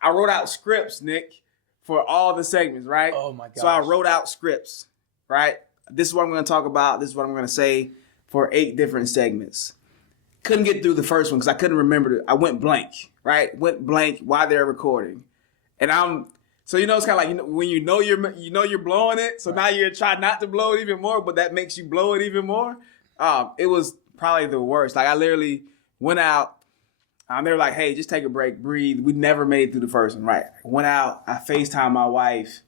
I wrote out scripts, Nick, for all the segments, right? Oh my gosh. So I wrote out scripts, right? This is what I'm going to talk about. This is what I'm going to say for 8 different segments. Couldn't get through the first one because I couldn't remember. I went blank, right? Went blank while they're recording. And so it's kind of like, when you're blowing it. So now you're trying not to blow it even more, but that makes you blow it even more. It was probably the worst. Like I literally went out. They were like, hey, just take a break, breathe. We never made it through the first one, right? I went out. I FaceTimed my wife.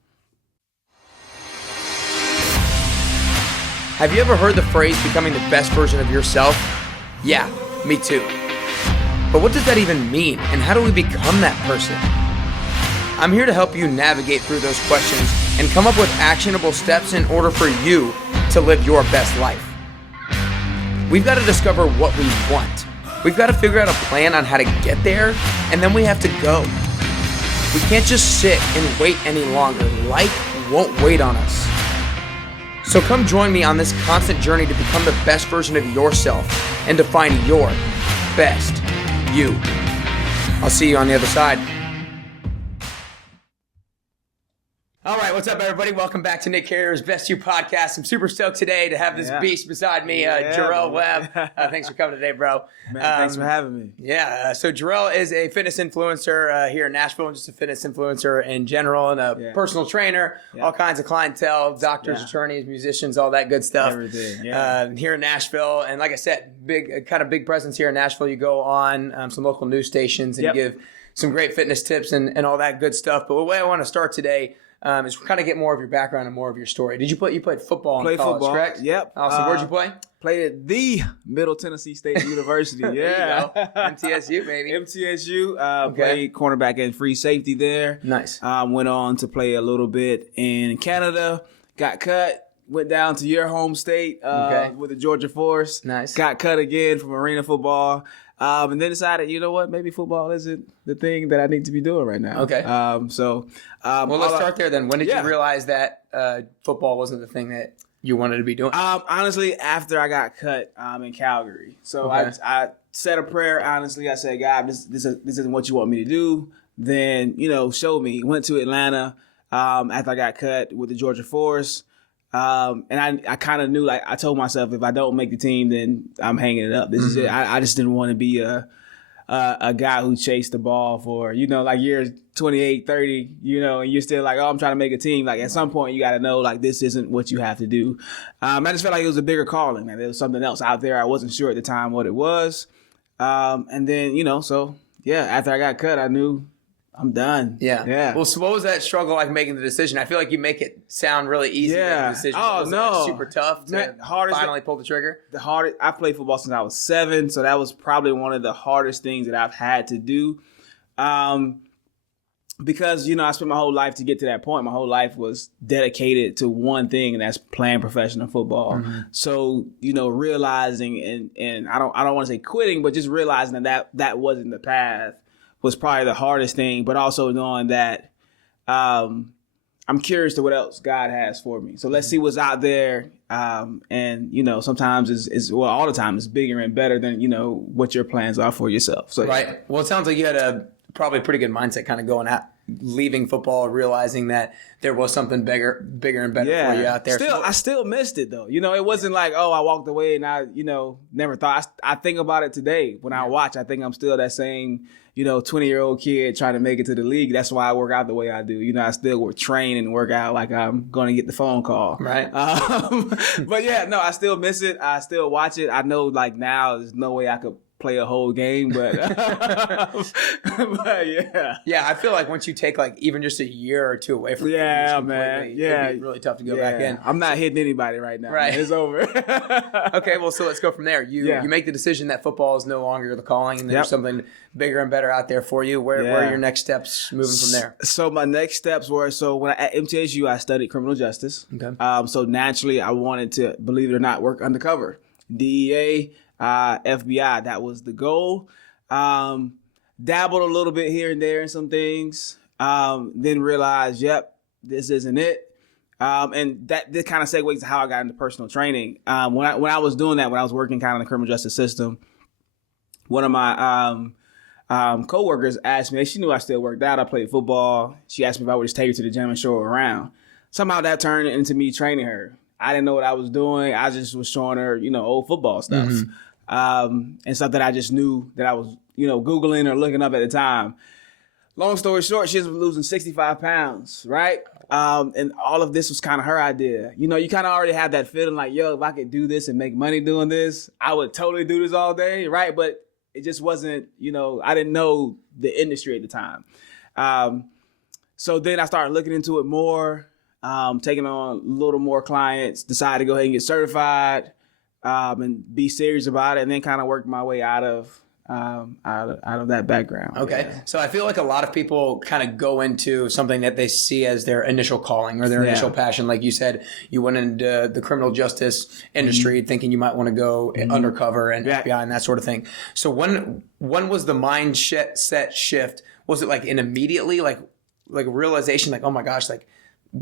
Have you ever heard the phrase becoming the best version of yourself? Yeah, me too. But what does that even mean? And how do we become that person? I'm here to help you navigate through those questions and come up with actionable steps in order for you to live your best life. We've got to discover what we want. We've got to figure out a plan on how to get there, and then we have to go. We can't just sit and wait any longer. Life won't wait on us. So come join me on this constant journey to become the best version of yourself and to find your best you. I'll see you on the other side. All right, what's up, everybody? Welcome back to Nick Carrier's Best You podcast. I'm super stoked today to have this beast beside me, Gerell Webb. Thanks for coming today, bro. Man, thanks for having me. Yeah, so Gerell is a fitness influencer here in Nashville, and just a fitness influencer in general, and a personal trainer, all kinds of clientele, doctors, attorneys, musicians, all that good stuff. Everything, here in Nashville. And like I said, big presence here in Nashville. You go on some local news stations and give some great fitness tips and all that good stuff. But the way I want to start today is kind of get more of your background and more of your story. You played football in college, correct? Yep. Awesome. Where'd you play? Played at the Middle Tennessee State University. There you go. MTSU, baby. MTSU. Played cornerback and free safety there. Nice. Went on to play a little bit in Canada. Got cut. Went down to your home state with the Georgia Force. Nice. Got cut again from arena football. And then decided, you know what, maybe football isn't the thing that I need to be doing right now. Okay. Well, let's start there then. When did you realize that football wasn't the thing that you wanted to be doing? Honestly, after I got cut in Calgary. So I said a prayer, honestly. I said, God, this isn't what you want me to do. Then, show me. Went to Atlanta after I got cut with the Georgia Force. And I kind of knew, like, I told myself, if I don't make the team, then I'm hanging it up. This is it. I just didn't want to be a guy who chased the ball for, like years 28, 30, and you're still like, oh, I'm trying to make a team. Like, at some point, you got to know, like, this isn't what you have to do. I just felt like it was a bigger calling. Like, there was something else out there. I wasn't sure at the time what it was. And then, after I got cut, I knew I'm done. Yeah. Well, so what was that struggle like making the decision? I feel like you make it sound really easy to make the decision. Oh, no. Like super tough to finally pull the trigger? I played football since I was 7, so that was probably one of the hardest things that I've had to do. Because, I spent my whole life to get to that point. My whole life was dedicated to one thing, and that's playing professional football. Mm-hmm. So, realizing and I don't want to say quitting, but just realizing that wasn't the path was probably the hardest thing, but also knowing that I'm curious to what else God has for me. So let's see what's out there. And, sometimes all the time it's bigger and better than, what your plans are for yourself. So, right. Well, it sounds like you had probably a pretty good mindset kind of going out, leaving football, realizing that there was something bigger and better for you out there. I still missed it though. It wasn't like, oh, I walked away and I, never thought. I think about it today when I watch. I think I'm still that same, 20-year-old kid trying to make it to the league. That's why I work out the way I do. I still train and work out like I'm going to get the phone call. Right. But I still miss it. I still watch it. I know like now there's no way I could play a whole game, but yeah, I feel like once you take like even just a year or two away from it, it'd be really tough to go back in. I'm not hitting anybody right now. Right, man. It's over. Okay, well, so let's go from there. You make the decision that football is no longer the calling, and there's something bigger and better out there for you. Where are your next steps moving from there? So my next steps were when at MTSU I studied criminal justice. Okay. So naturally I wanted to, believe it or not, work undercover, DEA. FBI, that was the goal. Dabbled a little bit here and there in some things. Then realized, this isn't it. And this kind of segues to how I got into personal training. When I was doing that, when I was working kind of in the criminal justice system, one of my coworkers asked me, she knew I still worked out. I played football. She asked me if I would just take her to the gym and show her around. Somehow that turned into me training her. I didn't know what I was doing. I just was showing her, old football stuff. And stuff that I just knew that I was, Googling or looking up at the time. Long story short, she was losing 65 pounds, right? And all of this was kind of her idea. You kind of already have that feeling like, yo, if I could do this and make money doing this, I would totally do this all day, right? But it just wasn't, I didn't know the industry at the time. So then I started looking into it more, taking on a little more clients, decided to go ahead and get certified, and be serious about it, and then kind of work my way out of that background. Okay. Yeah. So I feel like a lot of people kind of go into something that they see as their initial calling or their initial passion. Like you said, you went into the criminal justice industry thinking you might want to go undercover and FBI and that sort of thing. So when was the mindset shift? Was it like an immediately like a realization like, oh my gosh, like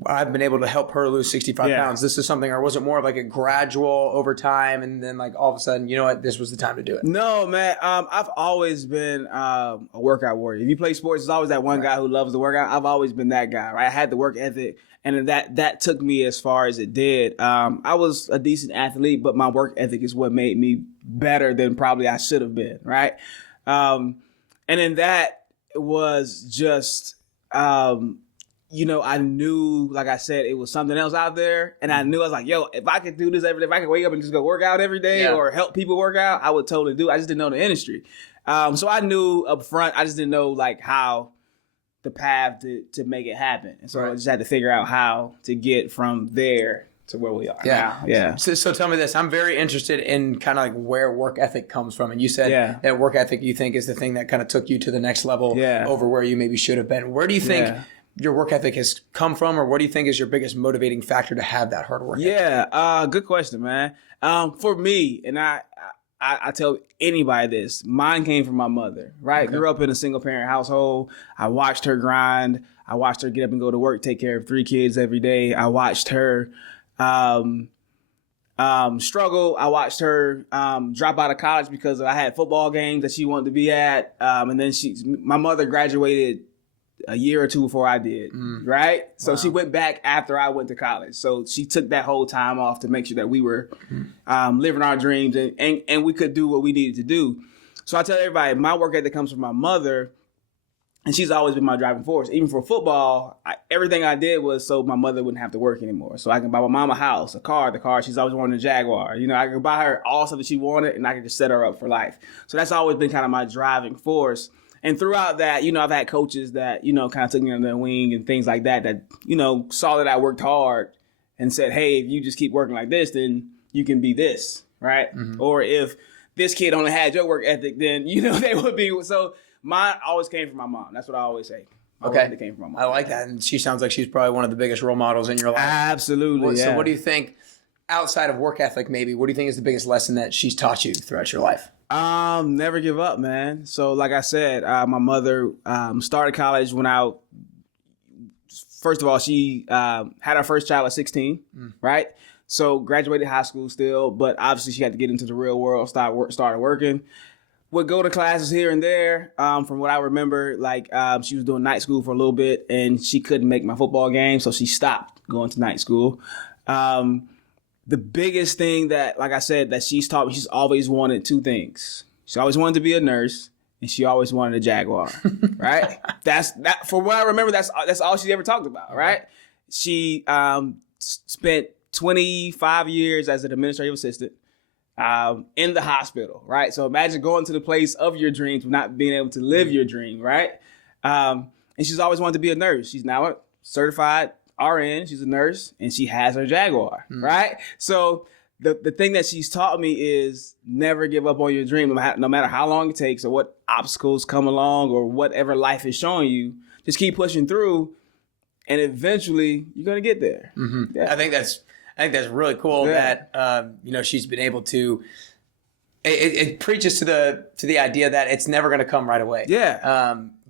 I've been able to help her lose 65 pounds. This is something, or was it more of like a gradual over time and then like all of a sudden, you know what, this was the time to do it? No, man. I've always been a workout warrior. If you play sports, there's always that one guy who loves to work out. I've always been that guy, right? I had the work ethic, and that took me as far as it did. I was a decent athlete, but my work ethic is what made me better than probably I should have been, right? And then that was just... I knew, like I said, it was something else out there. And I knew, I was like, yo, if I could do this every day, if I could wake up and just go work out every day or help people work out, I would totally do it. I just didn't know the industry. So I knew up front, I just didn't know like how the path to make it happen. And so I just had to figure out how to get from there to where we are now. Yeah. So tell me this. I'm very interested in kind of like where work ethic comes from. And you said that work ethic you think is the thing that kind of took you to the next level over where you maybe should have been. Where do you think your work ethic has come from, or what do you think is your biggest motivating factor to have that hard work ethic? Good question, man. For me, and I tell anybody this, mine came from my mother, right? Okay. Grew up in a single parent household. I watched her grind. I watched her get up and go to work, take care of 3 kids every day. I watched her struggle. I watched her drop out of college because I had football games that she wanted to be at. And then my mother graduated a year or two before I did, right? So she went back after I went to college. So she took that whole time off to make sure that we were living our dreams and we could do what we needed to do. So I tell everybody, my work ethic comes from my mother, and she's always been my driving force. Even for football, everything I did was so my mother wouldn't have to work anymore. So I can buy my mom a house, a car, the car she's always wanted, a Jaguar. I could buy her all stuff that she wanted, and I could just set her up for life. So that's always been kind of my driving force. And throughout that, I've had coaches that, kind of took me under their wing and things like that, saw that I worked hard and said, hey, if you just keep working like this, then you can be this, right? Or if this kid only had your work ethic, then, they would be. So mine always came from my mom. That's what I always say. It came from my mom. I like that. And she sounds like she's probably one of the biggest role models in your life. Absolutely, So what do you think, outside of work ethic maybe, what do you think is the biggest lesson that she's taught you throughout your life? Never give up, man. So like I said, my mother started college when first of all, she had her first child at 16, right? So graduated high school still, but obviously she had to get into the real world, started working. Would go to classes here and there. From what I remember, she was doing night school for a little bit, and she couldn't make my football game, so she stopped going to night school. The biggest thing that, like I said, that she's taught me, she's always wanted 2 things. She always wanted to be a nurse, and she always wanted a Jaguar, right? That for what I remember, that's all she ever talked about, right? She spent 25 years as an administrative assistant in the hospital, right? So imagine going to the place of your dreams, but not being able to live your dream, right? And she's always wanted to be a nurse. She's now a certified RN, she's a nurse, and she has her Jaguar, right? So the thing that she's taught me is never give up on your dream, no matter how long it takes or what obstacles come along or whatever life is showing you. Just keep pushing through, and eventually you're gonna get there. I think that's really cool that she's been able to. It preaches to the idea that it's never gonna come right away.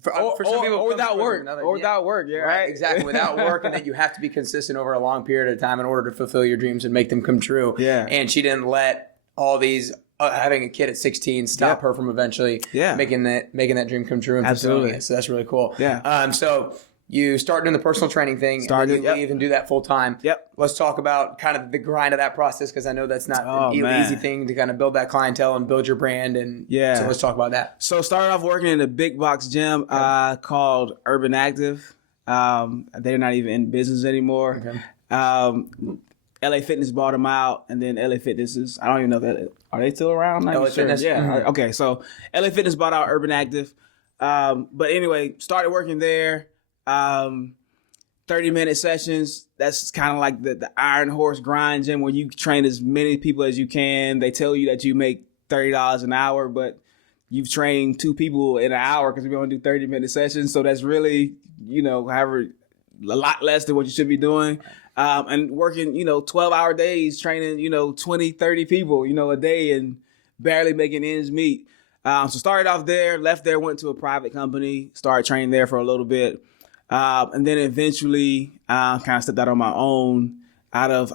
For some people, without work, without work, right? Exactly, without work, and that you have to be consistent over a long period of time in order to fulfill your dreams and make them come true. And she didn't let all these having a kid at 16 stop her from eventually making that dream come true and fulfilling it. So that's really cool. Yeah. So you start doing the personal training thing, and then you leave and do that full time. Yep. Let's talk about kind of the grind of that process, because I know that's not an easy thing to kind of build that clientele and build your brand. And so let's talk about that. So started off working in a big box gym called Urban Active. They're not even in business anymore. LA Fitness bought them out, and then LA Fitness I don't even know if are they still around? LA Fitness? Yeah. Mm-hmm. Okay, so LA Fitness bought out Urban Active. But anyway, started working there. 30-minute sessions. That's kind of like the Iron Horse grind gym, where you train as many people as you can. They tell you that you make $30 an hour, but you've trained 2 people in an hour because we only do 30-minute sessions. So that's really, however, a lot less than what you should be doing. And working, 12-hour days, training, 20, 30 people, a day, and barely making ends meet. So started off there, left there, went to a private company, started training there for a little bit. And then eventually kind of stepped out on my own out of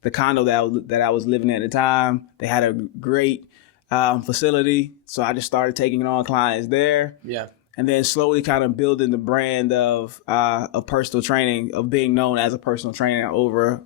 the condo that I was living at the time. They had a great facility, so I just started taking on clients there. Yeah. And then slowly kind of building the brand of personal training, of being known as a personal trainer over,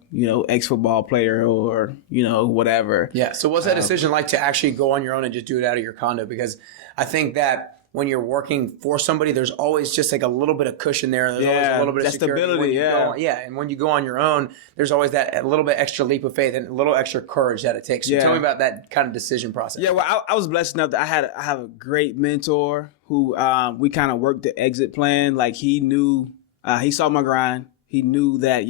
ex-football player or, whatever. Yeah. So what's that decision like to actually go on your own and just do it out of your condo? Because I think that when you're working for somebody, there's always just like a little bit of cushion there. There's always a little bit of security. Stability, And when you go on your own, there's always that a little bit extra leap of faith and a little extra courage that it takes. So tell me about that kind of decision process. Yeah, well, I was blessed enough that I have a great mentor who we kind of worked the exit plan. Like he knew, he saw my grind. He knew that,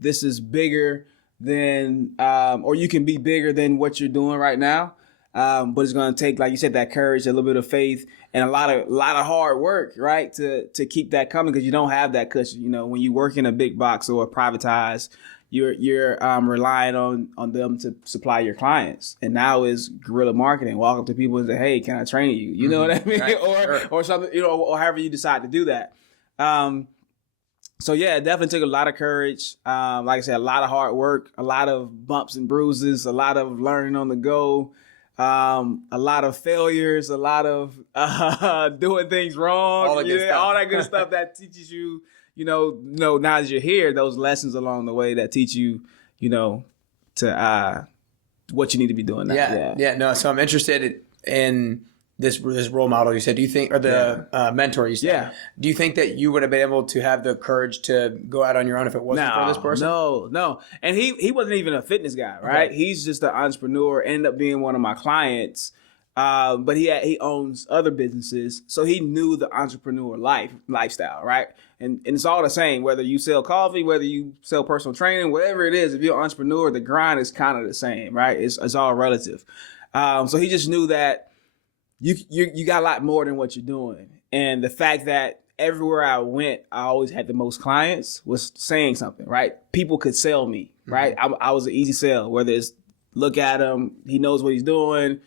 this is bigger than, or you can be bigger than what you're doing right now. But it's going to take, like you said, that courage, a little bit of faith, and a lot of hard work, right, to keep that coming, because you don't have that cushion. When you work in a big box or privatized, you're relying on them to supply your clients. And now is guerrilla marketing. Walk up to people and say, "Hey, can I train you?" You know what I mean? Right. or something, or however you decide to do that. So yeah, it definitely took a lot of courage. Like I said, a lot of hard work, a lot of bumps and bruises, a lot of learning on the go. A lot of failures, a lot of doing things wrong, all that good stuff that teaches you, now that you're here, those lessons along the way that teach you, to what you need to be doing now. No, so I'm interested in this role model you said. Do you think, or the mentor you said? Yeah. Do you think that you would have been able to have the courage to go out on your own if it wasn't for this person? No. And he wasn't even a fitness guy, right? Okay. He's just an entrepreneur. Ended up being one of my clients, but he owns other businesses, so he knew the entrepreneur lifestyle, right? And it's all the same, whether you sell coffee, whether you sell personal training, whatever it is. If you're an entrepreneur, the grind is kind of the same, right? It's all relative. So he just knew that you got a lot more than what you're doing. And the fact that everywhere I went, I always had the most clients was saying something, right? People could sell me, right? I was an easy sell, whether it's look at him, he knows what he's doing.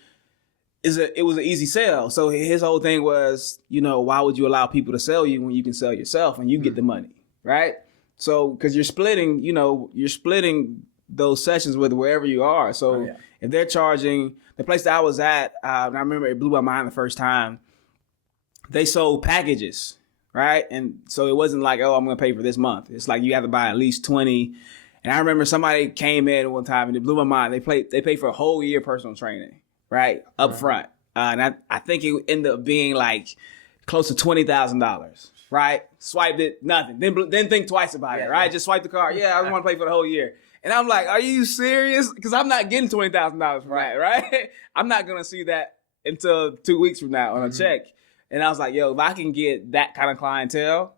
It was an easy sell. So his whole thing was, why would you allow people to sell you when you can sell yourself and you get the money, right? So, because you're splitting those sessions with wherever you are. So if they're charging, the place that I was at, and I remember it blew my mind the first time, they sold packages, right? And so it wasn't like, I'm going to pay for this month. It's like you have to buy at least 20. And I remember somebody came in one time and it blew my mind. They paid for a whole year personal training, right? Up front. And I think it ended up being like close to $20,000, right? Swiped it, nothing. Then think twice about it, right? Just swipe the card. Yeah, I want to pay for the whole year. And I'm like, are you serious? Because I'm not getting $20,000 for that, right? I'm not going to see that until 2 weeks from now on a check. And I was like, if I can get that kind of clientele,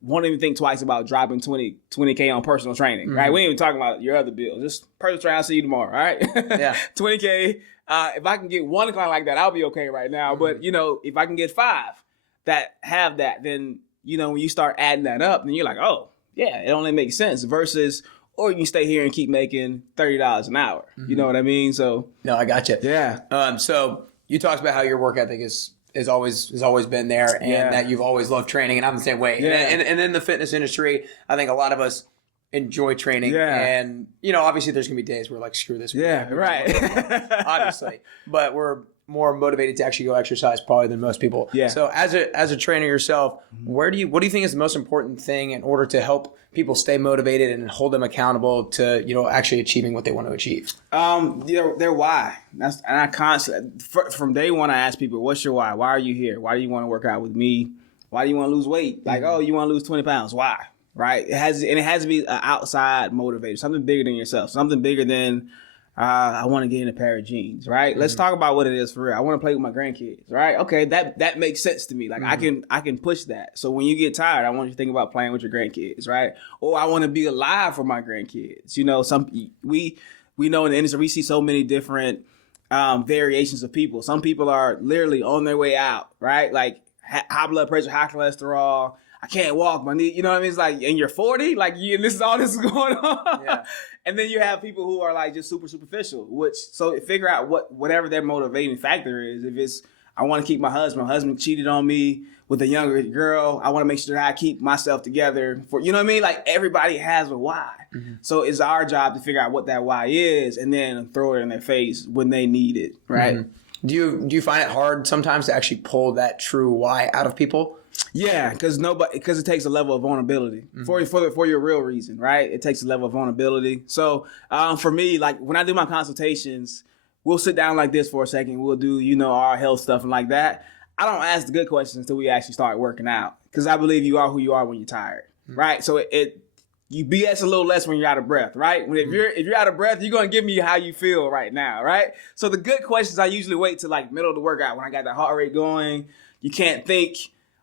won't even think twice about dropping 20K on personal training, right? We ain't even talking about your other bills. Just personal training, I'll see you tomorrow, right? Yeah. 20K. If I can get one client like that, I'll be okay right now. But, if I can get 5 that have that, then, when you start adding that up, then you're like, oh, yeah, it only makes sense versus... Or you can stay here and keep making $30 an hour. You know what I mean? So no, I got you. Yeah. So you talked about how your work ethic has always been there, and that you've always loved training, and I'm the same way. Yeah. And in the fitness industry, I think a lot of us enjoy training. Yeah. And, obviously there's going to be days where like, screw this. Yeah, right. Obviously. But we're more motivated to actually go exercise probably than most people. Yeah. So as a trainer yourself, what do you think is the most important thing in order to help people stay motivated and hold them accountable to, actually achieving what they want to achieve? Their why. And I constantly, from day one, I ask people, what's your why? Why are you here? Why do you want to work out with me? Why do you want to lose weight? Like, oh, you want to lose 20 pounds. Why? Right? It has to be an outside motivator, something bigger than yourself, something bigger than, I want to get in a pair of jeans, right? Mm-hmm. Let's talk about what it is for real. I want to play with my grandkids, right? Okay, that makes sense to me. Like I can push that. So when you get tired, I want you to think about playing with your grandkids, right? Or I want to be alive for my grandkids. We know in the industry we see so many different variations of people. Some people are literally on their way out, right? Like high blood pressure, high cholesterol. I can't walk, my knee. You know what I mean? It's like, and you're 40, like this is going on. Yeah. And then you have people who are like just super superficial, so figure out whatever their motivating factor is. If it's, I want to keep my husband cheated on me with a younger girl. I want to make sure that I keep myself together for, you know what I mean? Like everybody has a why. Mm-hmm. So it's our job to figure out what that why is and then throw it in their face when they need it. Right. Mm-hmm. Do you find it hard sometimes to actually pull that true why out of people? Yeah, because it takes a level of vulnerability for your real reason, right? It takes a level of vulnerability. So for me, like when I do my consultations, we'll sit down like this for a second. We'll do, our health stuff and like that. I don't ask the good questions until we actually start working out because I believe you are who you are when you're tired, right? So you BS a little less when you're out of breath, right? If you're out of breath, you're gonna give me how you feel right now, right? So the good questions I usually wait till like middle of the workout when I got the heart rate going. You can't think.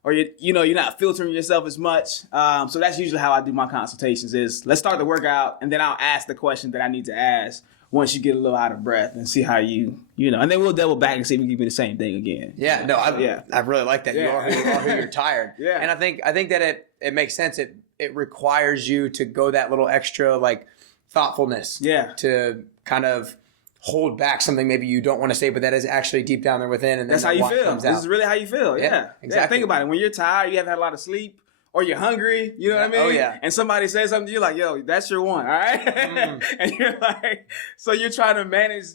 Or you're not filtering yourself as much. So that's usually how I do my consultations is let's start the workout and then I'll ask the question that I need to ask once you get a little out of breath and see how and then we'll double back and see if we can do the same thing again. Yeah, no, I really like that. Yeah. You are who you are, who you're tired. Yeah. And I think that it makes sense. It requires you to go that little extra like thoughtfulness. Yeah. To kind of hold back something maybe you don't want to say, but that is actually deep down there within. And that's how you feel. This is really how you feel. Yeah, exactly. Yeah, think about it. When you're tired, you haven't had a lot of sleep, or you're hungry, you know what I mean? Oh, yeah. And somebody says something to you like, yo, that's your one, all right? And you're like, so you're trying to manage,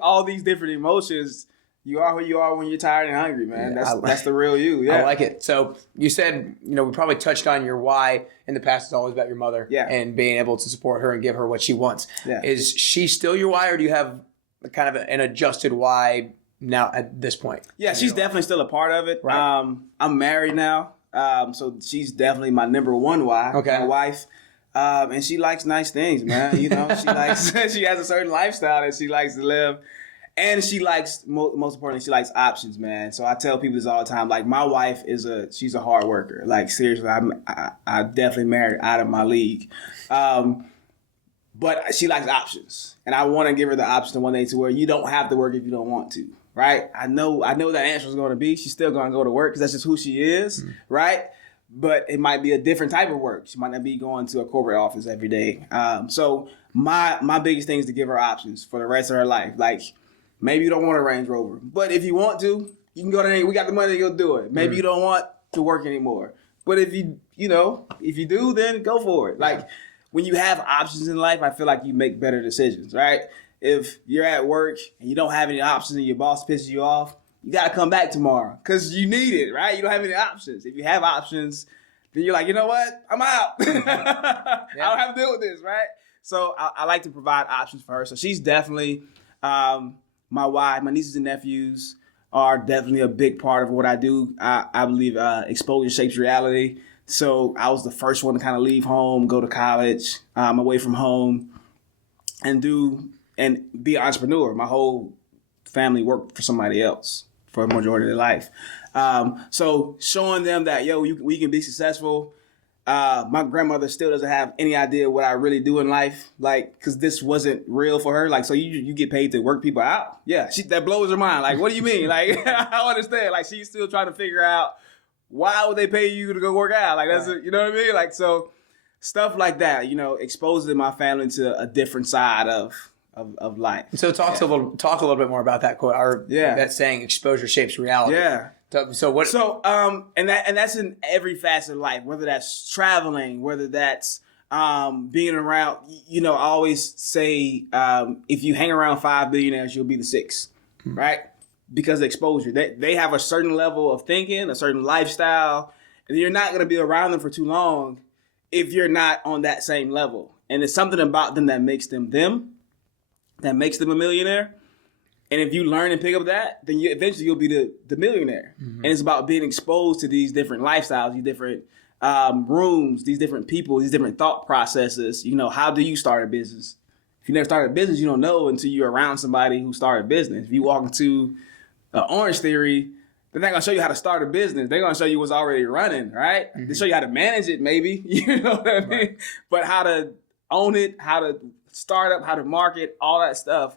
all these different emotions. You are who you are when you're tired and hungry, man. Yeah, that's the real you. Yeah. I like it. So you said, we probably touched on your why in the past. It's always about your mother and being able to support her and give her what she wants. Yeah. Is she still your why, or do you have kind of an adjusted why now at this point? Yeah, she's definitely still a part of it. Right. I'm married now. So she's definitely my number one why. Okay. My wife. And she likes nice things, man. She has a certain lifestyle that she likes to live. And she likes, most importantly, she likes options, man. So I tell people this all the time. Like, my wife she's a hard worker. Like, seriously, I definitely married out of my league. But she likes options. And I want to give her the option one day to where you don't have to work if you don't want to, right? I know that answer is going to be she's still going to go to work because that's just who she is, right? But it might be a different type of work. She might not be going to a corporate office every day. So my biggest thing is to give her options for the rest of her life. Like, maybe you don't want a Range Rover, but if you want to, you can go there. We got the money to go do it. Maybe you don't want to work anymore, but if you do, then go for it. Like, when you have options in life, I feel like you make better decisions, right? If you're at work and you don't have any options and your boss pisses you off, you got to come back tomorrow because you need it, right? You don't have any options. If you have options, then you're like, you know what? I'm out. I don't have to deal with this, right? So I like to provide options for her. So she's definitely my why. My nieces and nephews are definitely a big part of what I do. I believe exposure shapes reality. So I was the first one to kind of leave home, go to college, away from home, and be an entrepreneur. My whole family worked for somebody else for a majority of their life. So showing them that, we can be successful. My grandmother still doesn't have any idea what I really do in life, like, because this wasn't real for her. Like, so you get paid to work people out? Yeah, that blows her mind. Like, what do you mean? Like, I don't understand. Like, she's still trying to figure out, why would they pay you to go work out? Like, that's you know what I mean? Like, so stuff like that, exposing my family to a different side of life. So talk a little bit more about that quote, or that saying, exposure shapes reality. Yeah. So what? So and that's in every facet of life, whether that's traveling, whether that's being around, I always say, if you hang around 5 billionaires, you'll be the sixth, right? Because of exposure. They have a certain level of thinking, a certain lifestyle, and you're not going to be around them for too long if you're not on that same level. And it's something about them that makes them, that makes them a millionaire. And if you learn and pick up that, then eventually you'll be the millionaire. And it's about being exposed to these different lifestyles, these different rooms, these different people, these different thought processes. How do you start a business? If you never started a business, you don't know until you're around somebody who started a business. If you walk into Orange Theory, they're not going to show you how to start a business. They're going to show you what's already running, right? They show you how to manage it, maybe. You know what I mean? Right. But how to own it, how to start up, how to market, all that stuff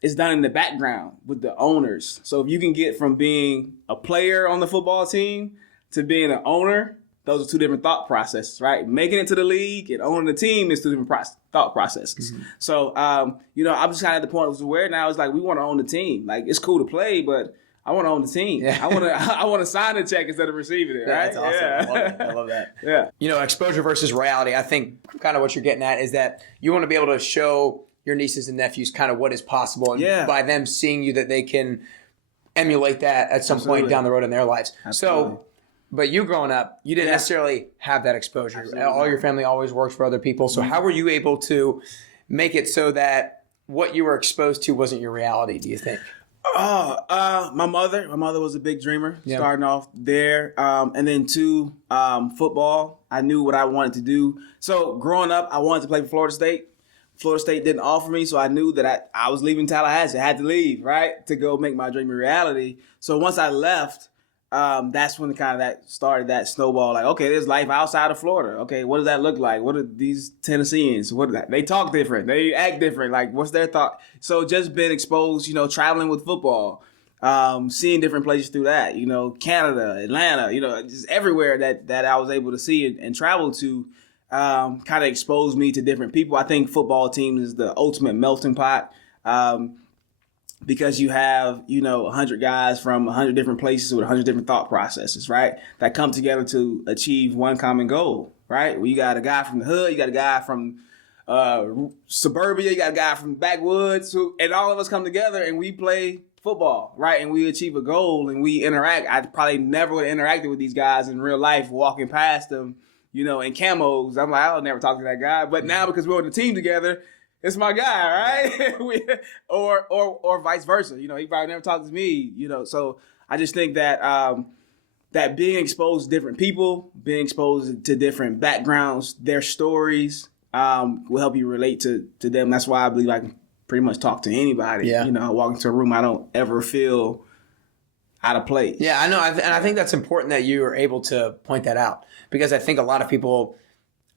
is done in the background with the owners. So if you can get from being a player on the football team to being an owner, those are two different thought processes, right? Making it to the league and owning the team is two different thought processes. So, I'm just kind of at the point where now it's like we want to own the team. Like, it's cool to play, but I want to own the team. Yeah. I want to sign the check instead of receiving it, right? That's awesome. Yeah. I love that. Yeah. Exposure versus reality. I think kind of what you're getting at is that you want to be able to show your nieces and nephews kind of what is possible. And by them seeing you, that they can emulate that at some point down the road in their lives. Absolutely. So, but you growing up, you didn't necessarily have that exposure. Absolutely. All your family always works for other people. So how were you able to make it so that what you were exposed to wasn't your reality, do you think? My mother was a big dreamer, starting off there. And then football. I knew what I wanted to do. So growing up, I wanted to play for Florida State. Florida State didn't offer me, so I knew that I was leaving Tallahassee. I had to leave, right, to go make my dream a reality. So once I left, that's when kind of that started that snowball. Like, okay, there's life outside of Florida. Okay, what does that look like? What are these Tennesseans? What are that? They talk different. They act different. Like, what's their thought? So just being exposed, traveling with football, seeing different places through that. Canada, Atlanta, just everywhere that I was able to see and travel to. Kind of exposed me to different people. I think football teams is the ultimate melting pot because you have, 100 guys from 100 different places with 100 different thought processes, right? That come together to achieve one common goal, right? Well, you got a guy from the hood, you got a guy from suburbia, you got a guy from backwoods, and all of us come together and we play football, right? And we achieve a goal and we interact. I probably never would have interacted with these guys in real life, walking past them, in camos. I'm like, I'll never talk to that guy. But now because we're on the team together, it's my guy, right? or vice versa. He probably never talked to me, So I just think that that being exposed to different people, being exposed to different backgrounds, their stories will help you relate to them. That's why I believe I can pretty much talk to anybody. Yeah. I walk into a room, I don't ever feel out of place. Yeah, I know. And I think that's important that you are able to point that out, because I think a lot of people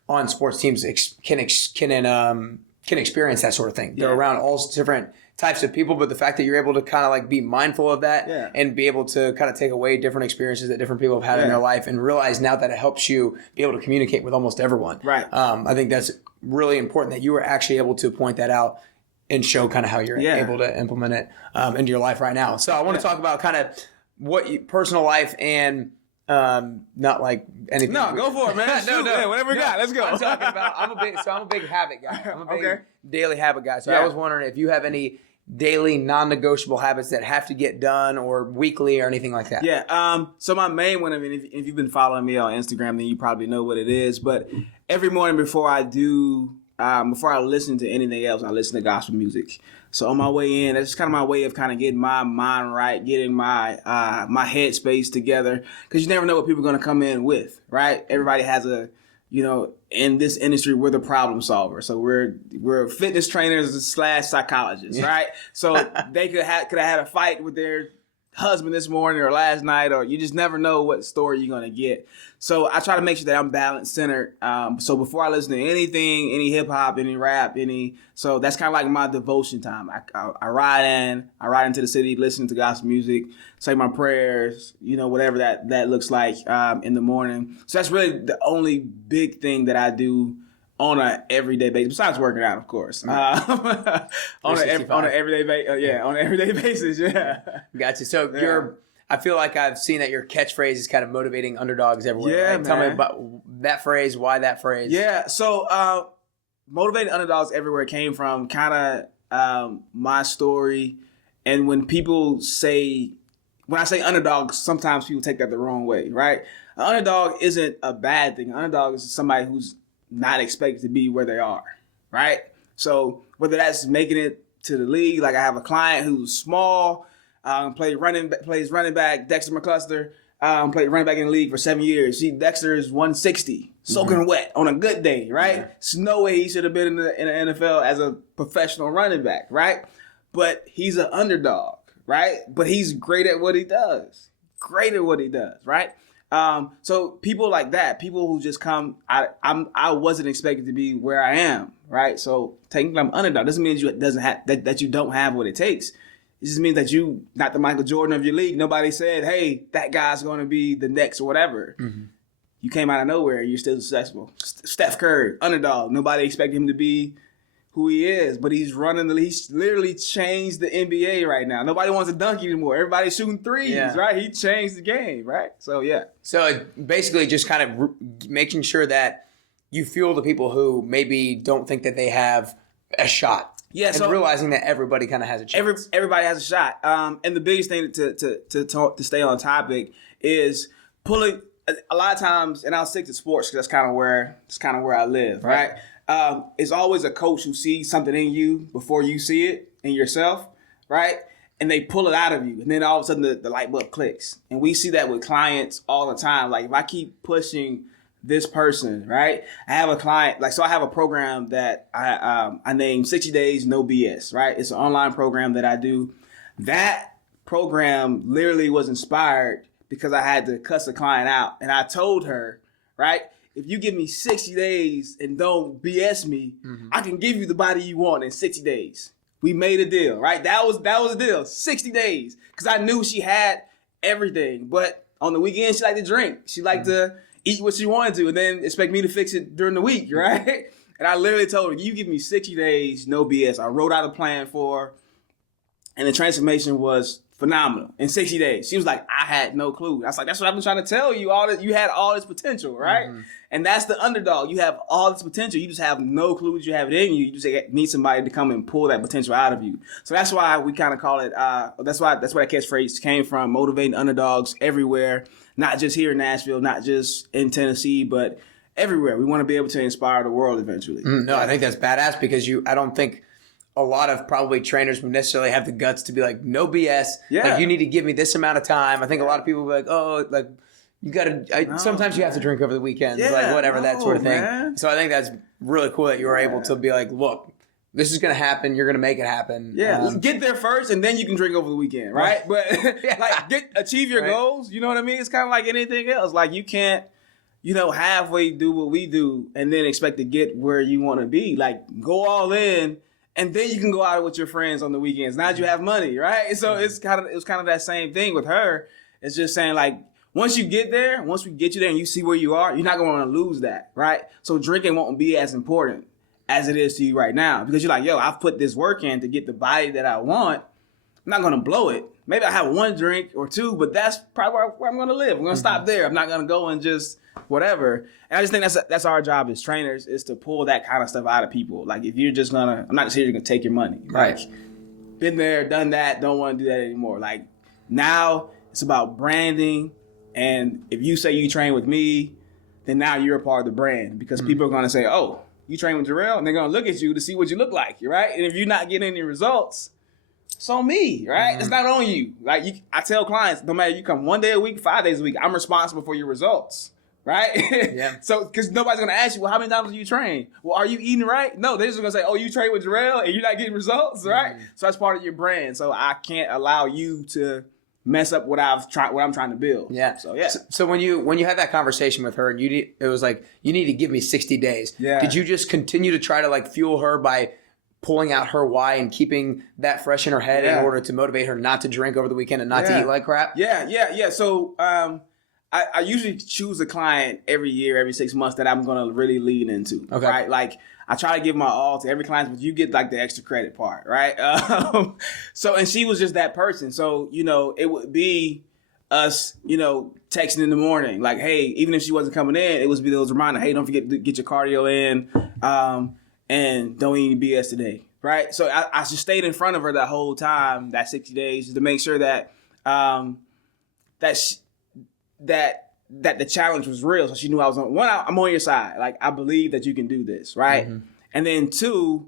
on sports teams can experience that sort of thing. They're around all different types of people, but the fact that you're able to kind of like be mindful of that and be able to kind of take away different experiences that different people have had in their life and realize now that it helps you be able to communicate with almost everyone. Right. I think that's really important that you were actually able to point that out and show kind of how you're able to implement it into your life right now. So I want to talk about kind of personal life and not like anything. No, go for it, man. No, whatever you got, let's go. I'm talking about. I'm a big habit guy. I'm a big daily habit guy. So I was wondering if you have any daily non-negotiable habits that have to get done, or weekly, or anything like that. Yeah. So my main one. I mean, if you've been following me on Instagram, then you probably know what it is. But every morning before I listen to anything else, I listen to gospel music. So on my way in, that's kind of my way of kind of getting my mind right, getting my my head space together, because you never know what people are going to come in with, right? Everybody has in this industry, we're the problem solver. So we're fitness trainers / psychologists, right? So they could have had a fight with their husband this morning or last night, or you just never know what story you're going to get. So I try to make sure that I'm balanced, centered. So before I listen to anything, any hip hop, any rap, so that's kind of like my devotion time. I ride into the city, listen to gospel music, say my prayers, whatever that looks like in the morning. So that's really the only big thing that I do on an everyday basis, besides working out, of course. On an everyday basis, yeah. Gotcha. So I feel like I've seen that your catchphrase is kind of motivating underdogs everywhere. Yeah, right? Tell me man. about that phrase. Why that phrase? Yeah. So motivating underdogs everywhere came from kind of my story. And when I say underdog, sometimes people take that the wrong way, right? An underdog isn't a bad thing. An underdog is somebody who's not expected to be where they are, right? So whether that's making it to the league, like I have a client who's small, plays running back, Dexter McCluster, played running back in the league for 7 years. Dexter is 160, soaking wet on a good day, right? Yeah. There's no way he should have been in the NFL as a professional running back, right? But he's an underdog, right? But he's great at what he does. Right? So people like that, people who just come, I wasn't expected to be where I am, right? So technically I'm underdog. Doesn't mean that you don't have what it takes. It just means that you not the Michael Jordan of your league. Nobody said, hey, that guy's going to be the next or whatever. Mm-hmm. You came out of nowhere and you're still successful. Steph Curry, underdog. Nobody expected him to be who he is, but he's literally changed the NBA right now. Nobody wants to dunk anymore. Everybody's shooting threes, right? He changed the game, right? So, yeah. So, basically just kind of making sure that you fuel the people who maybe don't think that they have a shot. Yeah, and realizing that everybody kind of has a chance. Everybody has a shot. And the biggest thing to stay on topic is pulling a lot of times, and I'll stick to sports because that's kind of where I live, right? It's always a coach who sees something in you before you see it in yourself, right? And they pull it out of you. And then all of a sudden the light bulb clicks. And we see that with clients all the time. Like if I keep pushing this person, right? I have a client, so I have a program that I named 60 Days No BS, right? It's an online program that I do. That program literally was inspired because I had to cuss a client out. And I told her, right? If you give me 60 days and don't BS me, I can give you the body you want in 60 days. We made a deal, right? That was the deal, 60 days. Because I knew she had everything. But on the weekend, she liked to drink. She liked to eat what she wanted to and then expect me to fix it during the week, right? And I literally told her, you give me 60 days, no BS. I wrote out a plan for her. And the transformation was phenomenal in 60 days. She was like, I had no clue. I was like, that's what I've been trying to tell you. You had all this potential, right? And that's the underdog. You have all this potential. You just have no clue that you have it in you. You just need somebody to come and pull that potential out of you. So that's why we kind of call it, that's where that catchphrase came from, motivating underdogs everywhere, not just here in Nashville, not just in Tennessee, but everywhere. We want to be able to inspire the world eventually. No, I think that's badass because I don't think a lot of probably trainers would necessarily have the guts to be like, no BS. Yeah. Like, you need to give me this amount of time. I think a lot of people will be like, oh, like, you got to, sometimes you have to drink over the weekends, like whatever, that sort of thing. Man. So I think that's really cool that you were able to be like, look, this is going to happen. You're going to make it happen. Yeah. Get there first and then you can drink over the weekend, right? But achieve your goals. You know what I mean? It's kind of like anything else. Like you can't, halfway do what we do and then expect to get where you want to be. Like go all in. And then you can go out with your friends on the weekends. Now that you have money, right? So it was kind of that same thing with her. It's just saying like, once we get you there and you see where you are, you're not going to want to lose that, right? So drinking won't be as important as it is to you right now because you're like, yo, I've put this work in to get the body that I want. I'm not going to blow it. Maybe I have one drink or two, but that's probably where I'm going to live. I'm going to stop there. I'm not going to go and just whatever. And I just think that's our job as trainers is to pull that kind of stuff out of people. Like if you're just I'm not just here to take your money. Right. Like, been there, done that, don't want to do that anymore. Like now it's about branding. And if you say you train with me, then now you're a part of the brand because people are going to say, oh, you train with Gerell? And they're going to look at you to see what you look like, right? And if you're not getting any results, it's on me, right? It's not on you. Like I tell clients, no matter you come 1 day a week, 5 days a week, I'm responsible for your results. Right? Yeah. So, because nobody's going to ask you, well, how many times do you train? Well, are you eating right? No, they're just going to say, oh, you train with Gerell and you're not getting results, right? So that's part of your brand. So I can't allow you to mess up what I'm trying to build. Yeah. So, yeah. So when you had that conversation with her and it was like, you need to give me 60 days. Yeah. Did you just continue to try to like fuel her by pulling out her why and keeping that fresh in her head in order to motivate her not to drink over the weekend and not to eat like crap? Yeah. So, I usually choose a client every year, every 6 months that I'm going to really lean into, right? Like I try to give my all to every client, but you get like the extra credit part, right? And she was just that person. So, it would be us, texting in the morning. Like, hey, even if she wasn't coming in, it was be those reminders, hey, don't forget to get your cardio in, and don't eat any BS today, right? So I just stayed in front of her that whole time, that 60 days, just to make sure that that the challenge was real. So she knew I was I'm on your side. Like, I believe that you can do this, right? Mm-hmm. And then 2,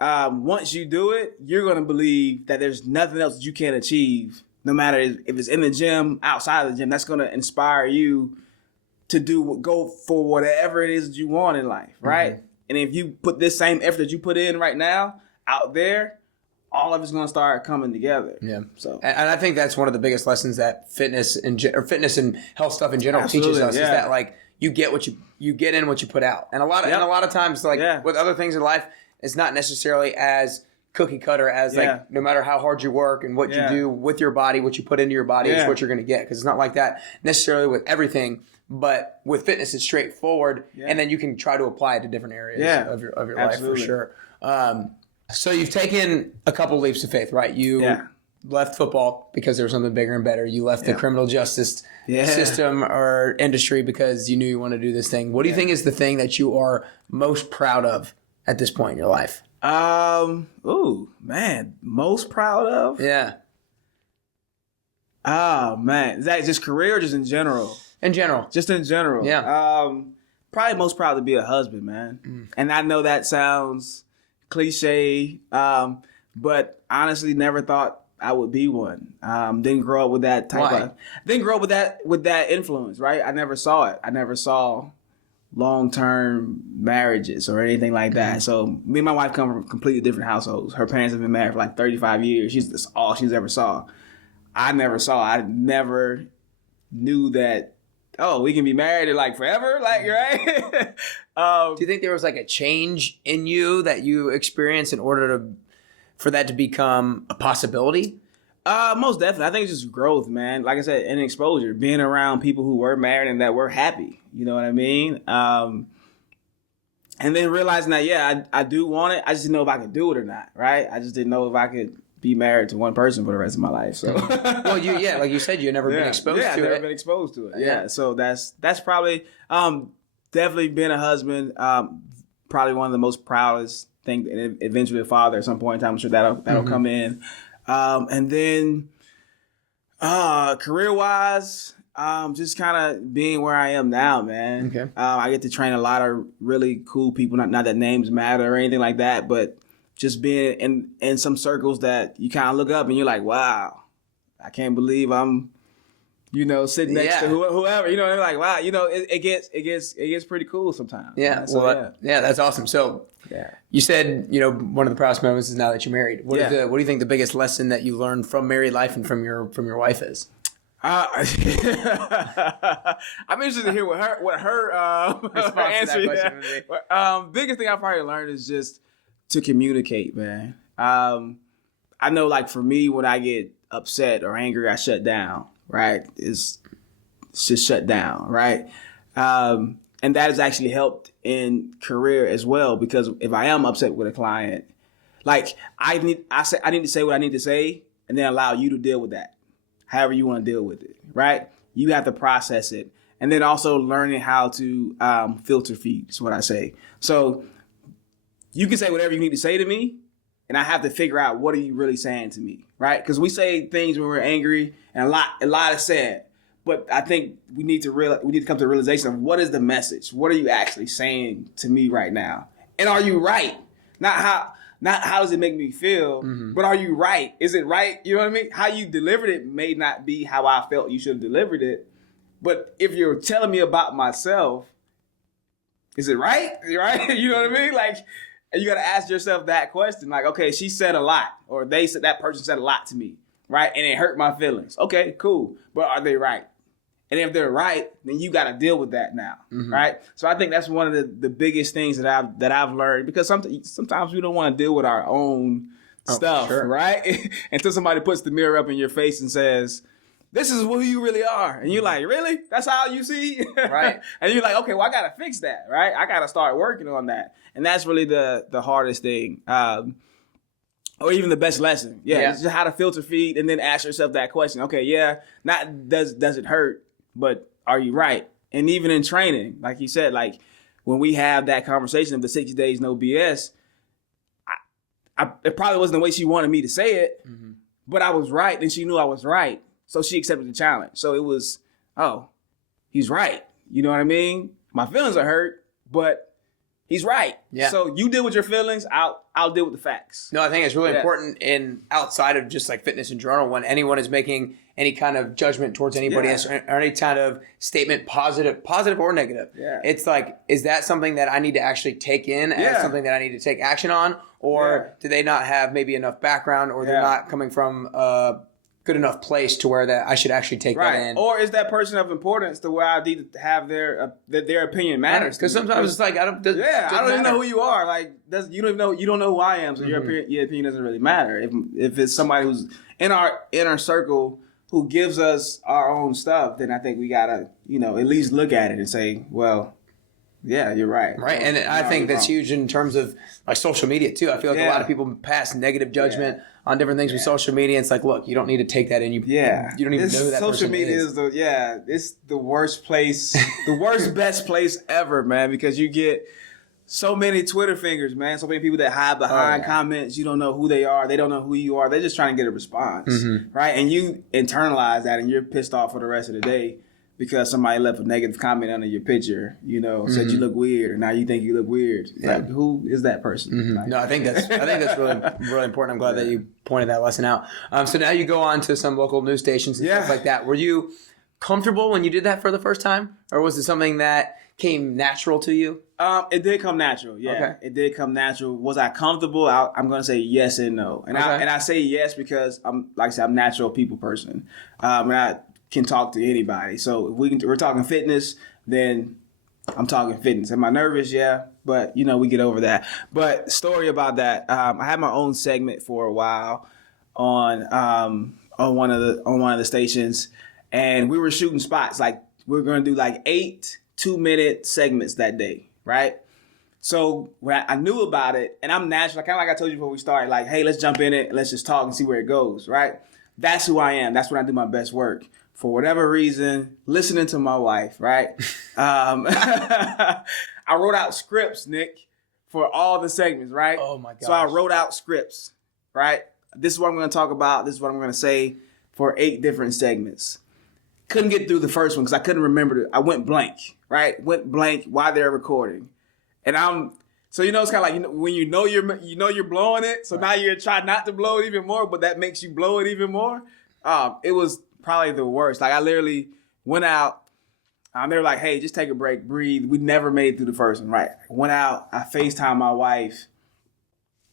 once you do it, you're going to believe that there's nothing else that you can't achieve, no matter if it's in the gym, outside of the gym. That's going to inspire you to go for whatever it is that you want in life, right? Mm-hmm. And if you put this same effort that you put in right now out there, all of it's going to start coming together. Yeah. So, and I think that's one of the biggest lessons that fitness and health stuff in general teaches us, is that, like, you get you get in what you put out. And a lot of times, like, with other things in life, it's not necessarily as cookie cutter as like, no matter how hard you work and what you do with your body, what you put into your body is what you're going to get. Because it's not like that necessarily with everything. But with fitness, it's straightforward, and then you can try to apply it to different areas of your life for sure. So you've taken a couple leaps of faith, right? You left football because there was something bigger and better. You left the criminal justice system or industry because you knew you wanted to do this thing. What do you think is the thing that you are most proud of at this point in your life? Most proud of? Yeah. Oh, man. Is that just career or just in general? In general. Just in general. Yeah. Probably most proud to be a husband, man. And I know that sounds cliche, but honestly never thought I would be one. Didn't grow up with that didn't grow up with that influence, right? I never saw it. I never saw long-term marriages or anything like that. So me and my wife come from completely different households. Her parents have been married for like 35 years. That's all she's ever saw. I never knew that, we can be married in like forever, like, right? Do you think there was like a change in you that you experienced in order for that to become a possibility? Most definitely. I think it's just growth, man. Like I said, and exposure, being around people who were married and that were happy. You know what I mean? And then realizing that, I do want it. I just didn't know if I could do it or not, right? I just didn't know if I could be married to one person for the rest of my life. So, well, like you said, you've never been exposed to it. Yeah, never been exposed to it. Yeah, so that's probably definitely being a husband. Probably one of the most proudest things, and eventually a father at some point in time. I'm sure that'll come in. And then career wise, just kind of being where I am now, man. Okay. I get to train a lot of really cool people. Not that names matter or anything like that, but just being in some circles that you kind of look up and you're like, wow, I can't believe I'm, sitting next to whoever, they're like, wow, it gets pretty cool sometimes. Yeah. So, that's awesome. So you said, one of the proudest moments is now that you're married. What do you think the biggest lesson that you learned from married life and from your wife is? I'm interested to hear what her answer is. Biggest thing I probably learned is just to communicate, man. I know, like, for me, when I get upset or angry, I shut down, right? It's just shut down, right? And that has actually helped in career as well, because if I am upset with a client, like, I need to say what I need to say and then allow you to deal with that, however you want to deal with it, right? You have to process it. And then also learning how to filter feed is what I say. So you can say whatever you need to say to me, and I have to figure out what are you really saying to me, right? Because we say things when we're angry, and a lot is said. But I think we need to come to the realization of what is the message? What are you actually saying to me right now? And are you right? Not how does it make me feel, but are you right? Is it right? You know what I mean? How you delivered it may not be how I felt you should have delivered it. But if you're telling me about myself, is it right? Right? You know what I mean? Like, you got to ask yourself that question. Like, okay, she said a lot, or that person said a lot to me, right? And it hurt my feelings. Okay, cool. But are they right? And if they're right, then you got to deal with that now, right? So I think that's one of the biggest things that I've learned, because sometimes we don't want to deal with our own stuff, right? Until somebody puts the mirror up in your face and says, this is who you really are. And you're like, really? That's how you see? Right. And you're like, okay, well, I got to fix that, right? I got to start working on that. And that's really the hardest thing. Or even the best lesson. Yeah. It's just how to filter feed and then ask yourself that question. Okay, yeah, not does it hurt, but are you right? And even in training, like you said, like when we have that conversation of the 60 days, no BS, it probably wasn't the way she wanted me to say it, but I was right and she knew I was right. So she accepted the challenge. So it was, oh, he's right. You know what I mean? My feelings are hurt, but he's right. Yeah. So you deal with your feelings. I'll deal with the facts. No, I think it's really important in outside of just like fitness and journal when anyone is making any kind of judgment towards anybody else or any kind of statement, positive or negative. Yeah. It's like, is that something that I need to actually take in as something that I need to take action on? Or do they not have maybe enough background or they're not coming from good enough place to where that I should actually take that in. Or is that person of importance to where I need to have their opinion matters? Because sometimes it's like I don't even know who you are. Like you don't know who I am, so your opinion doesn't really matter. If it's somebody who's in our inner circle who gives us our own stuff, then I think we gotta at least look at it and say, well, yeah, you're right. Right, and I think that's huge in terms of like social media too. I feel like a lot of people pass negative judgment on different things with social media. It's like, look, you don't need to take that in. You don't even know who that social person media is. It's the worst place, the worst best place ever, man, because you get so many Twitter fingers, man. So many people that hide behind comments. You don't know who they are. They don't know who you are. They're just trying to get a response, right? And you internalize that, and you're pissed off for the rest of the day. Because somebody left a negative comment under your picture, said you look weird, and now you think you look weird. Yeah. Like, who is that person? Like, no, I think that's really really important. I'm glad that you pointed that lesson out. So now you go on to some local news stations and stuff like that. Were you comfortable when you did that for the first time, or was it something that came natural to you? It did come natural. Yeah, It did come natural. Was I comfortable? I'm going to say yes and no, and I say yes because I'm a natural people person, and I can talk to anybody. So if we're talking fitness, then I'm talking fitness. Am I nervous? Yeah, but we get over that. But story about that. I had my own segment for a while on one of the stations, and we were shooting spots. Like we were going to do like 8 2-minute segments that day, right? So when I knew about it, and I'm natural, kind of like I told you before we started, like, hey, let's jump in it, let's just talk and see where it goes, right? That's who I am. That's when I do my best work. For whatever reason, listening to my wife, right? I wrote out scripts, Nick, for all the segments, right? Oh my gosh. So I wrote out scripts, right? This is what I'm going to talk about. This is what I'm going to say for 8 different segments. Couldn't get through the first one because I couldn't remember I went blank, right? Went blank while they're recording. And so it's kind of like when you're blowing it, so now you're trying not to blow it even more, but that makes you blow it even more. It was probably the worst. Like I literally went out. They were like, "Hey, just take a break, breathe." We never made it through the first one, right? Went out. I FaceTimed my wife,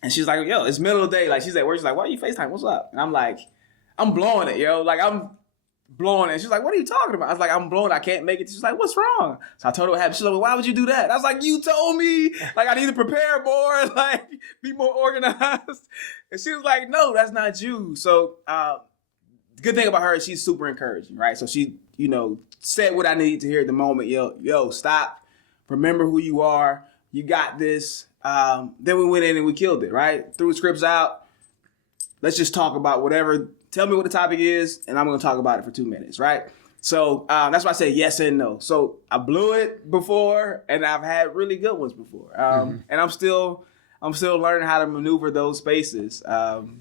and she's like, "Yo, it's middle of the day." Like she's at work. She's like, "Why are you FaceTime? What's up?" And I'm like, "I'm blowing it, yo. Like I'm blowing it." She's like, "What are you talking about?" I was like, "I'm blowing it. I can't make it." She's like, "What's wrong?" So I told her what happened. She's like, "Why would you do that?" And I was like, "You told me. Like I need to prepare more. Like be more organized." And she was like, "No, that's not you." So. The good thing about her is she's super encouraging, right? So she, said what I needed to hear at the moment. Yo, stop. Remember who you are. You got this. Then we went in and we killed it, right? Threw the scripts out. Let's just talk about whatever. Tell me what the topic is, and I'm going to talk about it for 2 minutes, right? So that's why I say yes and no. So I blew it before, and I've had really good ones before. And I'm still learning how to maneuver those spaces.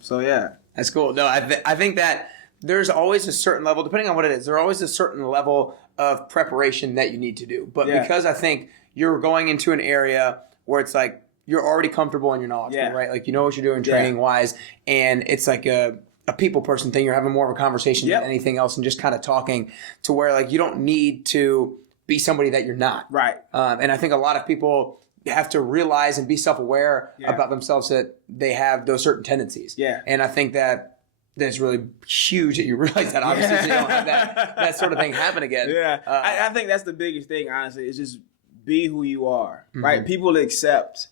So yeah. That's cool. No, I think that there's always a certain level, depending on what it is, there's always a certain level of preparation that you need to do. But because I think you're going into an area where it's like you're already comfortable and you're knowledgeable, right? Like you know what you're doing training wise, and it's like a people person thing. You're having more of a conversation than anything else and just kind of talking to where like you don't need to be somebody that you're not. Right. And I think a lot of people have to realize and be self-aware about themselves that they have those certain tendencies. Yeah. And I think that's really huge that you realize that obviously so you don't have that sort of thing happen again. Yeah. I think that's the biggest thing, honestly, is just be who you are, right? People accept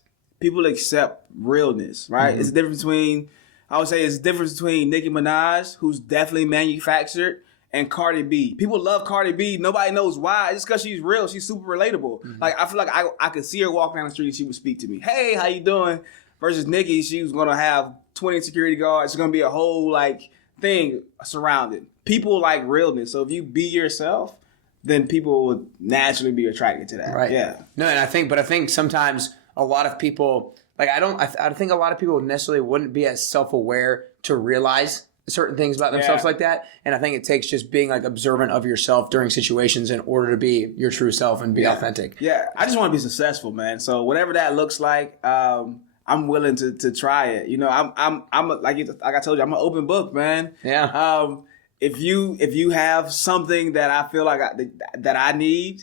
realness, right? It's the difference between, I would say it's the difference between Nicki Minaj, who's definitely manufactured, and Cardi B. People love Cardi B. Nobody knows why. It's because she's real. She's super relatable. Like, I feel like I could see her walk down the street and she would speak to me. Hey, how you doing? Versus Nicki, she was going to have 20 security guards. It's going to be a whole like thing surrounded. People like realness. So if you be yourself, then people would naturally be attracted to that. Right. Yeah. No, and I think sometimes a lot of people, like I think a lot of people necessarily wouldn't be as self-aware to realize certain things about themselves like that. And I think it takes just being like observant of yourself during situations in order to be your true self and be authentic. Yeah. I just want to be successful, man. So whatever that looks like, I'm willing to try it. You know, I'm like I told you, I'm an open book, man. Yeah. If you have something that I feel like that I need,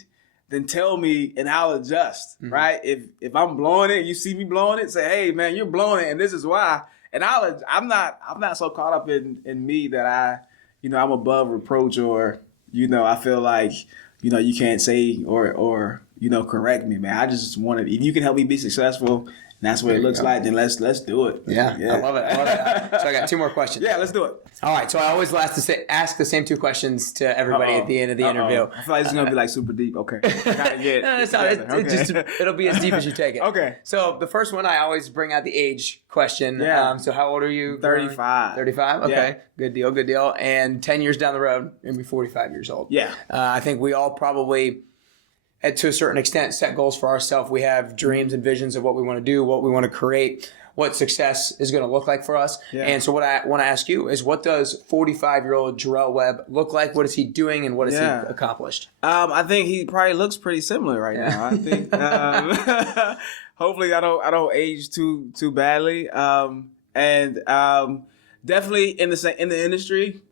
then tell me and I'll adjust. Mm-hmm. Right? If I'm blowing it, you see me blowing it, say, hey man, you're blowing it, and this is why. And I'm not so caught up in me that I'm above reproach, or I feel like you can't say or correct me, man. I just want to. If you can help me be successful, and that's what it looks like, then let's do it. Yeah. I love it. So I got 2 more questions. Yeah, let's do it. All right. So I always ask the same 2 questions to everybody at the end of the interview. I feel like it's gonna be like super deep. Okay. It'll be as deep as you take it. Okay. So the first one, I always bring out the age question. Yeah. So how old are you? 35. 35. Okay. Yeah. Good deal. And 10 years down the road, you're gonna be 45 years old. Yeah. I think we all probably, to a certain extent, set goals for ourselves. We have dreams and visions of what we want to do, what we want to create, what success is going to look like for us. Yeah. And so what I want to ask you is, what does 45-year-old Gerell Webb look like? What is he doing, and what has he accomplished? I think he probably looks pretty similar right now. I think hopefully I don't age too badly. And definitely in the industry,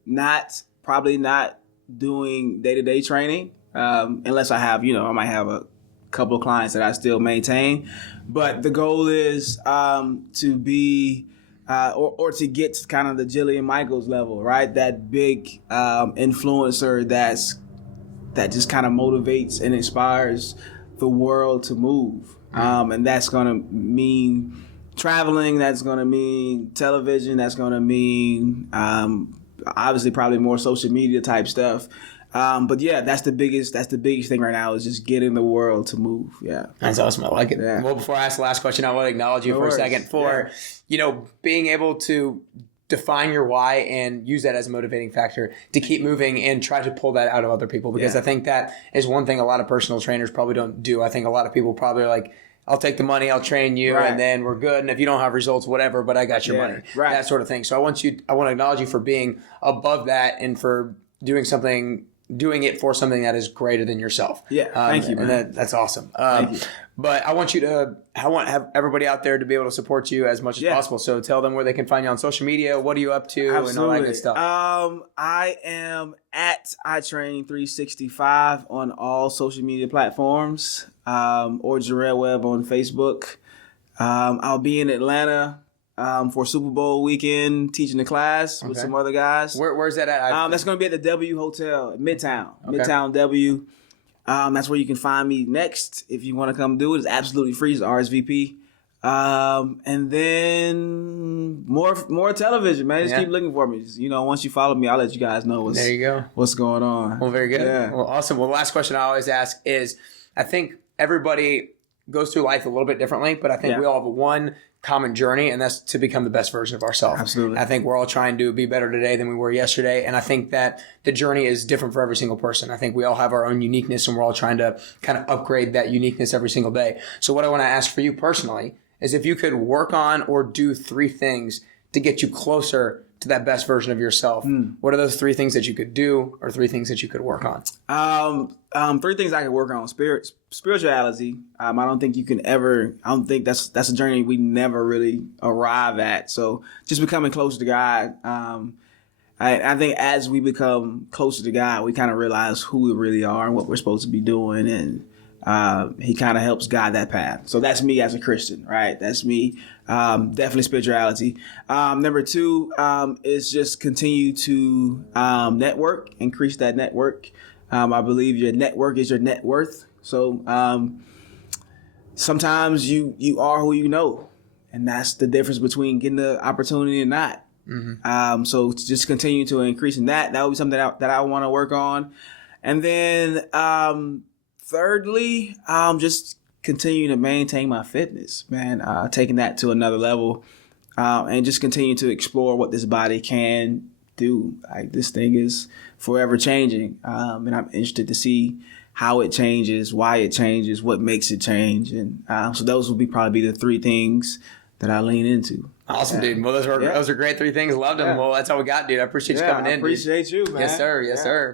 probably not doing day-to-day training. Unless I have, I might have a couple of clients that I still maintain, but the goal is to be or to get to kind of the Jillian Michaels level, right? That big influencer that just kind of motivates and inspires the world to move, and that's gonna mean traveling. That's gonna mean television. That's gonna mean obviously probably more social media type stuff. But yeah, that's the biggest thing right now, is just getting the world to move. Yeah. That's awesome. I like it. Yeah. Well, before I ask the last question, I want to acknowledge you for a second for, being able to define your why and use that as a motivating factor to keep moving and try to pull that out of other people. Because I think that is one thing a lot of personal trainers probably don't do. I think a lot of people probably are like, I'll take the money, I'll train you, and then we're good. And if you don't have results, whatever, but I got your money. Right. That sort of thing. So I want to acknowledge you for being above that and for doing it for something that is greater than yourself. Yeah, thank you, man. And that's awesome. Thank you. But I want to have everybody out there to be able to support you as much as possible. So tell them where they can find you on social media. What are you up to? Absolutely. And all that good stuff. I am at iTrain365 on all social media platforms, or Gerell Webb on Facebook. I'll be in Atlanta for Super Bowl weekend, teaching the class with some other guys. Where's that at? That's going to be at the W Hotel, Midtown. Okay. Midtown W. That's where you can find me next if you want to come do it. It's absolutely free. It's RSVP. And then more television, man. Just keep looking for me. Just, once you follow me, I'll let you guys know what's going on. Well, very good. Yeah. Well, awesome. Well, the last question I always ask is, I think everybody goes through life a little bit differently, but I think we all have one common journey, and that's to become the best version of ourselves. Absolutely. I think we're all trying to be better today than we were yesterday, and I think that the journey is different for every single person. I think we all have our own uniqueness, and we're all trying to kind of upgrade that uniqueness every single day. So what I want to ask for you personally is, if you could work on or do 3 things to get you closer to that best version of yourself, what are those 3 things that you could do, or 3 things that you could work on? 3 things I could work on. Spirituality. I don't think that's a journey we never really arrive at. So just becoming closer to God. I think as we become closer to God, we kind of realize who we really are and what we're supposed to be doing, and he kind of helps guide that path. So that's me as a Christian, right? That's me. Definitely spirituality. Number 2 is just continue to network, increase that network. I believe your network is your net worth. So sometimes you are who you know, and that's the difference between getting the opportunity and not. Mm-hmm. So just continue to increase in that. That would be something that I want to work on. And then thirdly, just continue to maintain my fitness, man. Taking that to another level. and just continue to explore what this body can do. Like, this thing is forever changing, and I'm interested to see how it changes, why it changes, what makes it change, and so those will probably be the three things that I lean into. Awesome, dude. Well, those are great three things. Loved them. Well, that's all we got, dude. I appreciate you coming in. I appreciate you, man. Yes, sir. Yes, sir.